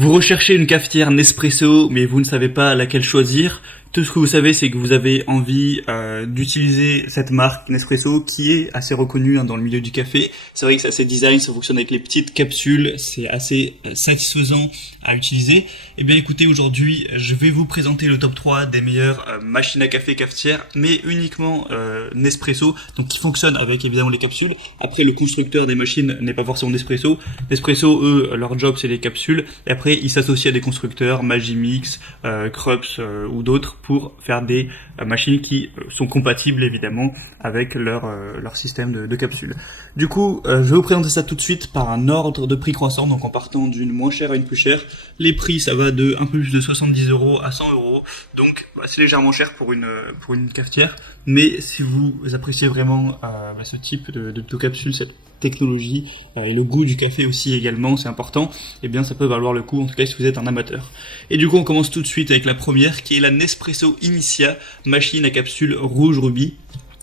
Vous recherchez une cafetière Nespresso, mais vous ne savez pas laquelle choisir. Tout ce que vous savez, c'est que vous avez envie d'utiliser cette marque Nespresso qui est assez reconnue dans le milieu du café. C'est vrai que c'est assez design, ça fonctionne avec les petites capsules, c'est assez satisfaisant à utiliser. Eh bien écoutez, aujourd'hui, je vais vous présenter le top 3 des meilleures machines à café cafetières, mais uniquement Nespresso, donc qui fonctionnent avec évidemment les capsules. Après, le constructeur des machines n'est pas forcément Nespresso. Nespresso, eux, leur job c'est les capsules, et après ils s'associent à des constructeurs, Magimix, Krups ou d'autres, pour faire des machines qui sont compatibles évidemment avec leur système de capsules. Du coup, je vais vous présenter ça tout de suite par un ordre de prix croissant, donc en partant d'une moins chère à une plus chère. Les prix, ça va de un peu plus de 70 € à 100 €, donc c'est légèrement cher pour une cafetière, mais si vous appréciez vraiment ce type de capsule, cette technologie et le goût du café aussi également, c'est important, et bien ça peut valoir le coup, en tout cas si vous êtes un amateur. Et du coup on commence tout de suite avec la première qui est la Nespresso Initia, machine à capsule rouge rubis.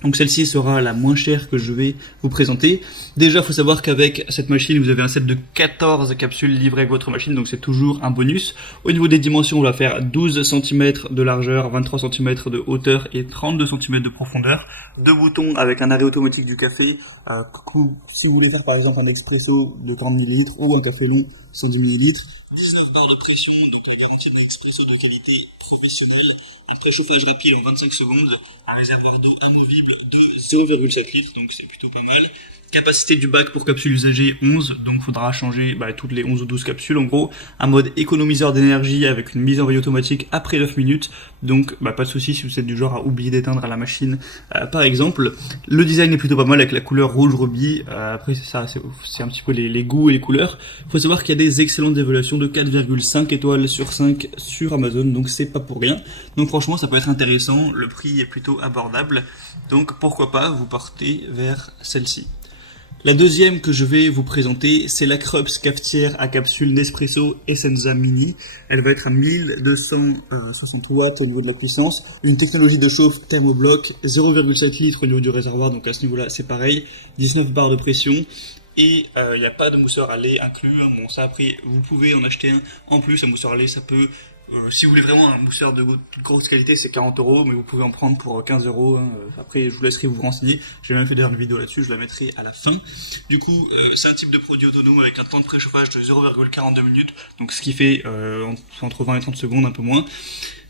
Donc celle-ci sera la moins chère que je vais vous présenter. Déjà, il faut savoir qu'avec cette machine, vous avez un set de 14 capsules livrées avec votre machine, donc c'est toujours un bonus. Au niveau des dimensions, on va faire 12 cm de largeur, 23 cm de hauteur et 32 cm de profondeur. Deux boutons avec un arrêt automatique du café. Si vous voulez faire par exemple un expresso de 30 ml ou un café long 110 ml. 19 barres de pression, donc la garantie d'un expresso de qualité professionnelle, un préchauffage rapide en 25 secondes, un réservoir d'eau amovible de 0,7 litres, donc c'est plutôt pas mal. Capacité du bac pour capsules usagées 11, donc il faudra changer toutes les 11 ou 12 capsules en gros. Un mode économiseur d'énergie avec une mise en veille automatique après 9 minutes, donc pas de souci si vous êtes du genre à oublier d'éteindre à la machine par exemple. Le design est plutôt pas mal avec la couleur rouge rubis, après c'est un petit peu les goûts et les couleurs. Il faut savoir qu'il y a des excellentes évaluations de 4,5 étoiles sur 5 sur Amazon, donc c'est pas pour rien. Donc franchement ça peut être intéressant, le prix est plutôt abordable, donc pourquoi pas vous partez vers celle-ci. La deuxième que je vais vous présenter, c'est la Krups cafetière à capsule Nespresso Essenza Mini. Elle va être à 1260 watts au niveau de la puissance. Une technologie de chauffe thermobloc, 0,7 litres au niveau du réservoir, donc à ce niveau-là c'est pareil. 19 barres de pression. Et il n'y a pas de mousseur à lait inclus. Bon, ça après, vous pouvez en acheter un en plus. Un mousseur à lait, ça peut... si vous voulez vraiment un mousseur de grosse qualité, c'est 40 €, mais vous pouvez en prendre pour 15 €. Après, je vous laisserai vous renseigner. J'ai même fait d'ailleurs une vidéo là-dessus, je la mettrai à la fin. Du coup, c'est un type de produit autonome avec un temps de préchauffage de 0,42 minutes, donc ce qui fait entre 20 et 30 secondes, un peu moins.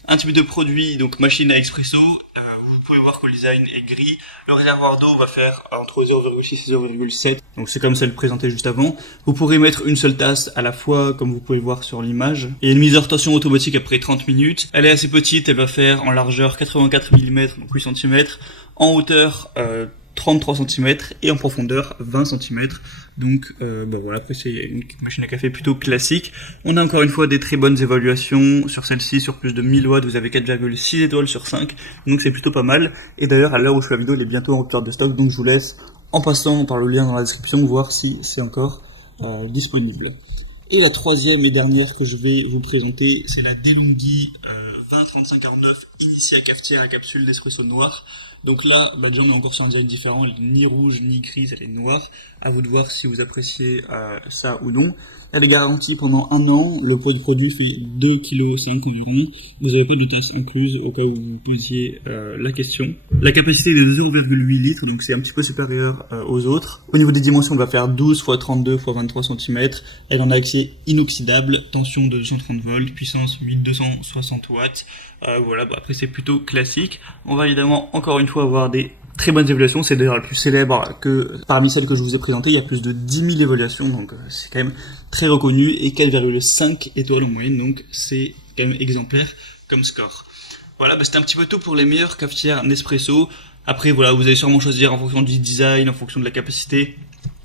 Un type de produit, donc machine à expresso, vous pouvez voir que le design est gris. Le réservoir d'eau va faire entre 0,6 et 0,7, donc c'est comme celle présentée juste avant. Vous pourrez mettre une seule tasse à la fois, comme vous pouvez voir sur l'image. Et une mise en rotation automatique après 30 minutes. Elle est assez petite, elle va faire en largeur 84 mm, donc 8 cm, en hauteur 33 cm et en profondeur 20 cm. Donc voilà, après c'est une machine à café plutôt classique. On a encore une fois des très bonnes évaluations sur celle-ci, sur plus de 1000 watts, vous avez 4,6 étoiles sur 5, donc c'est plutôt pas mal. Et d'ailleurs à l'heure où je fais la vidéo, elle est bientôt en rupture de stock, donc je vous laisse en passant par le lien dans la description voir si c'est encore disponible. Et la troisième et dernière que je vais vous présenter, c'est la DeLonghi 203549 Initia cafetière à capsule d'espresso noir. Donc là, déjà on est encore sur un design différent, elle n'est ni rouge ni grise, elle est noire. À vous de voir si vous appréciez ça ou non. Elle est garantie pendant 1 an, le poids du produit fait 2,5 kg environ. Vous n'avez pas de tasse incluse au cas où vous posiez la question. La capacité est de 0,8 litres, donc c'est un petit peu supérieur aux autres. Au niveau des dimensions, on va faire 12 x 32 x 23 cm. Elle en a accès inoxydable, tension de 130 volts, puissance 1260 watts. Voilà, après c'est plutôt classique. On va évidemment encore une fois avoir des très bonnes évaluations, c'est d'ailleurs la plus célèbre que parmi celles que je vous ai présentées, il y a plus de 10 000 évaluations, donc c'est quand même très reconnu, et 4,5 étoiles en moyenne, donc c'est quand même exemplaire comme score. Voilà, c'était un petit peu tout pour les meilleures cafetières Nespresso. Après voilà, vous allez sûrement choisir en fonction du design, en fonction de la capacité.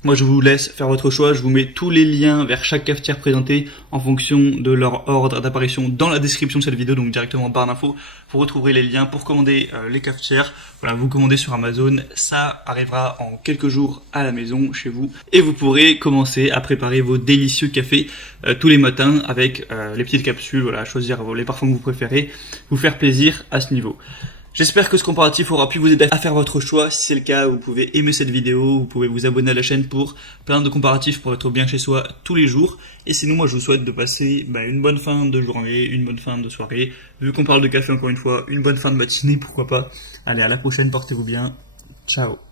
Moi je vous laisse faire votre choix, je vous mets tous les liens vers chaque cafetière présentée en fonction de leur ordre d'apparition dans la description de cette vidéo, donc directement en barre d'infos, vous retrouverez les liens pour commander les cafetières. Voilà, vous commandez sur Amazon, ça arrivera en quelques jours à la maison chez vous, et vous pourrez commencer à préparer vos délicieux cafés tous les matins avec les petites capsules, voilà, choisir les parfums que vous préférez, vous faire plaisir à ce niveau. J'espère que ce comparatif aura pu vous aider à faire votre choix. Si c'est le cas, vous pouvez aimer cette vidéo, vous pouvez vous abonner à la chaîne pour plein de comparatifs pour être bien chez soi tous les jours. Et sinon, moi je vous souhaite de passer une bonne fin de journée, une bonne fin de soirée. Vu qu'on parle de café encore une fois, une bonne fin de matinée, pourquoi pas. Allez, à la prochaine, portez-vous bien. Ciao.